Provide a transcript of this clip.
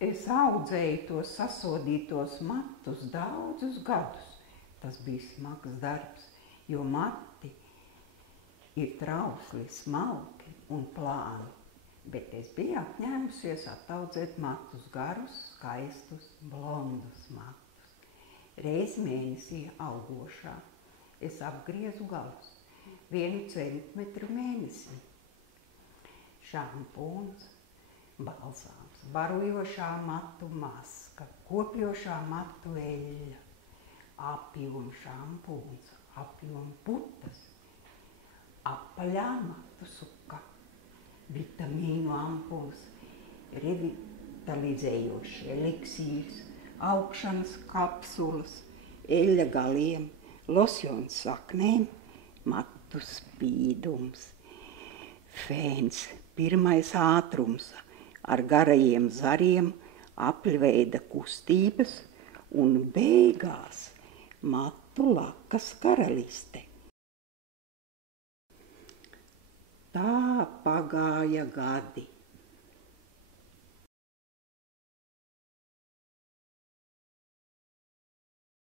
Es audzēju tos sasodītos matus daudzus gadus. Tas bija smags darbs, jo mati ir trausli, smalki un plāni. Bet es biju apņēmusies ataudzēt matus garus, skaistus, blondus matus. Reiz mēnesī augošā es apgriezu galus 1 centimetru mēnesī. Šampūns, balzāms, barojošā matu maska, kopjošā matu eļļa, apjoma šampūns, apjoma putas, apaļā matu suka, vitamīnu ampuls, revitalizējošs eliksīrs, augšanas kapsulas, eļļa galiem, losjons saknēm, matu spīdums, fēns, pirmais ātrums ar garajiem zariem, apļveida kustības un beigās matu lakas karaliste. Tā pagāja gadi.